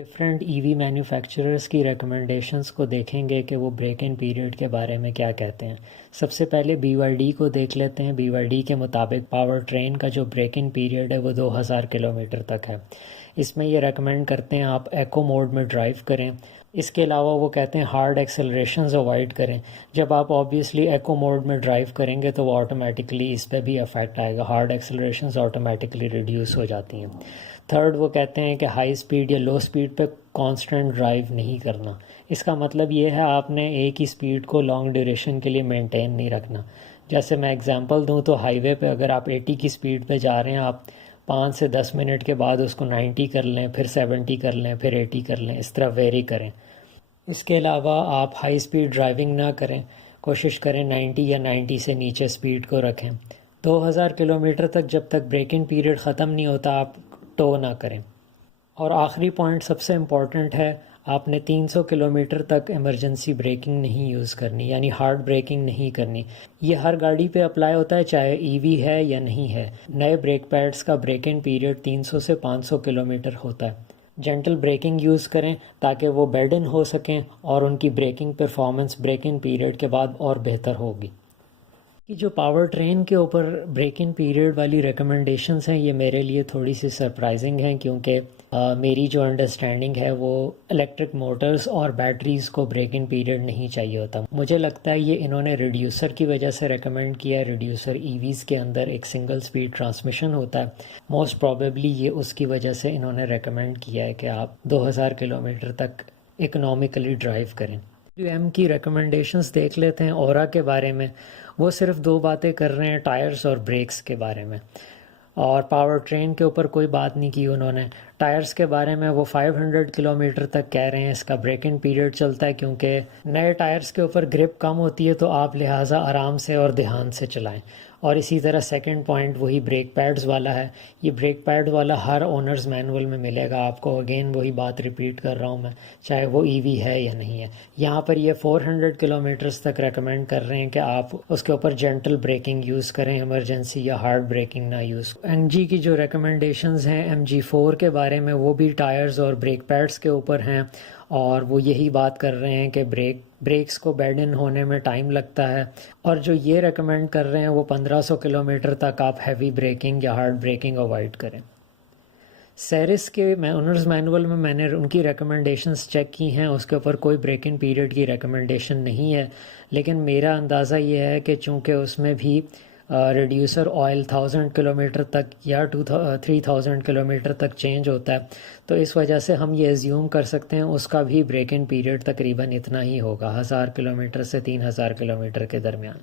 Different ای وی manufacturers کی recommendations کو دیکھیں گے کہ وہ بریک ان پیریڈ کے بارے میں کیا کہتے ہیں۔ سب سے پہلے بی وائی ڈی کو دیکھ لیتے ہیں۔ بی وائی ڈی کے مطابق پاور ٹرین کا جو بریک ان پیریڈ ہے وہ 2000 کلومیٹر تک ہے۔ اس میں یہ ریکمینڈ کرتے ہیں آپ ایکو موڈ میں ڈرائیو کریں۔ اس کے علاوہ وہ کہتے ہیں ہارڈ ایکسلریشنز اوائڈ کریں۔ جب آپ آبویسلی ایکو موڈ میں ڈرائیو کریں گے تو وہ آٹومیٹکلی اس پہ بھی افیکٹ آئے گا، ہارڈ ایکسلریشنز آٹومیٹکلی ریڈیوس ہو جاتی ہیں۔ تھرڈ وہ کہتے ہیں کہ ہائی سپیڈ یا لو سپیڈ پہ کانسٹنٹ ڈرائیو نہیں کرنا۔ اس کا مطلب یہ ہے آپ نے ایک ہی سپیڈ کو لانگ ڈیوریشن کے لیے مینٹین نہیں رکھنا۔ جیسے میں اگزامپل دوں تو ہائی وے پہ اگر آپ 80 کی سپیڈ پہ جا رہے ہیں، آپ 5 سے 10 منٹ کے بعد اس کو 90 کر لیں، پھر 70 کر لیں، پھر 80 کر لیں، اس طرح ویری کریں۔ اس کے علاوہ آپ ہائی سپیڈ ڈرائیونگ نہ کریں، کوشش کریں 90 یا 90 سے نیچے سپیڈ کو رکھیں۔ 2000 کلومیٹر تک جب تک بریک ان پیریڈ ختم نہیں ہوتا آپ ٹو نہ کریں۔ اور آخری پوائنٹ سب سے امپورٹنٹ ہے، آپ نے 300 کلومیٹر تک ایمرجنسی بریکنگ نہیں یوز کرنی، یعنی ہارڈ بریکنگ نہیں کرنی۔ یہ ہر گاڑی پہ اپلائی ہوتا ہے، چاہے ای وی ہے یا نہیں ہے۔ نئے بریک پیڈز کا بریک ان پیریڈ 300 سے 500 کلومیٹر ہوتا ہے۔ جنٹل بریکنگ یوز کریں تاکہ وہ بیڈ ان ہو سکیں اور ان کی breaking performance break in period کے بعد اور بہتر ہوگی۔ کہ جو پاور ٹرین کے اوپر بریک ان پیریڈ والی ریکمنڈیشنز ہیں یہ میرے لیے تھوڑی سی سرپرائزنگ ہیں، کیونکہ میری جو انڈرسٹینڈنگ ہے وہ الیکٹرک موٹرز اور بیٹریز کو بریک ان پیریڈ نہیں چاہیے ہوتا۔ مجھے لگتا ہے یہ انہوں نے ریڈیوسر کی وجہ سے ریکمینڈ کیا ہے۔ ریڈیوسر ای ویز کے اندر ایک سنگل سپیڈ ٹرانسمیشن ہوتا ہے، موسٹ پروبیبلی یہ اس کی وجہ سے انہوں نے ریکمینڈ کیا ہے کہ آپ 2000 کلومیٹر تک اکنامکلی ڈرائیو کریں۔ ایم کی ریکمنڈیشنز دیکھ لیتے ہیں اورا کے بارے میں۔ وہ صرف 2 باتیں کر رہے ہیں، ٹائرز اور بریکس کے بارے میں، اور پاور ٹرین کے اوپر کوئی بات نہیں کی انہوں نے۔ ٹائرز کے بارے میں وہ 500 کلومیٹر تک کہہ رہے ہیں اس کا بریک ان پیریڈ چلتا ہے، کیونکہ نئے ٹائرز کے اوپر گرپ کم ہوتی ہے تو آپ لہٰذا آرام سے اور دھیان سے چلائیں۔ اور اسی طرح سیکنڈ پوائنٹ وہی بریک پیڈز والا ہے۔ یہ بریک پیڈ والا ہر اونرز مینول میں ملے گا آپ کو، اگین وہی بات ریپیٹ کر رہا ہوں میں، چاہے وہ ای وی ہے یا نہیں ہے۔ یہاں پر یہ 400 کلومیٹرز تک ریکمینڈ کر رہے ہیں کہ آپ اس کے اوپر جنٹل بریکنگ یوز کریں، ایمرجنسی یا ہارڈ بریکنگ نہ یوز۔ ایم جی کی جو ریکمنڈیشنز ہیں MG4 کے بارے میں وہ بھی ٹائرز اور بریک پیڈز کے اوپر ہیں، اور وہ یہی بات کر رہے ہیں کہ بریکس کو بیڈ ان ہونے میں ٹائم لگتا ہے، اور جو یہ ریکمینڈ کر رہے ہیں وہ 1500 کلومیٹر تک آپ ہیوی بریکنگ یا ہارڈ بریکنگ اوائڈ کریں۔ سیرس کے اونرز مینول میں میں نے ان کی ریکمنڈیشنز چیک کی ہیں، اس کے اوپر کوئی بریک ان پیریڈ کی ریکمنڈیشن نہیں ہے، لیکن میرا اندازہ یہ ہے کہ چونکہ اس میں بھی ریڈیوسر آئل 1000 کلومیٹر تک یا 3000 کلومیٹر تک چینج ہوتا ہے، تو اس وجہ سے ہم یہ ایزیوم کر سکتے ہیں اس کا بھی بریک ان پیریڈ تقریباً اتنا ہی ہوگا، 1000 کلومیٹر سے 3000 کلومیٹر کے درمیان۔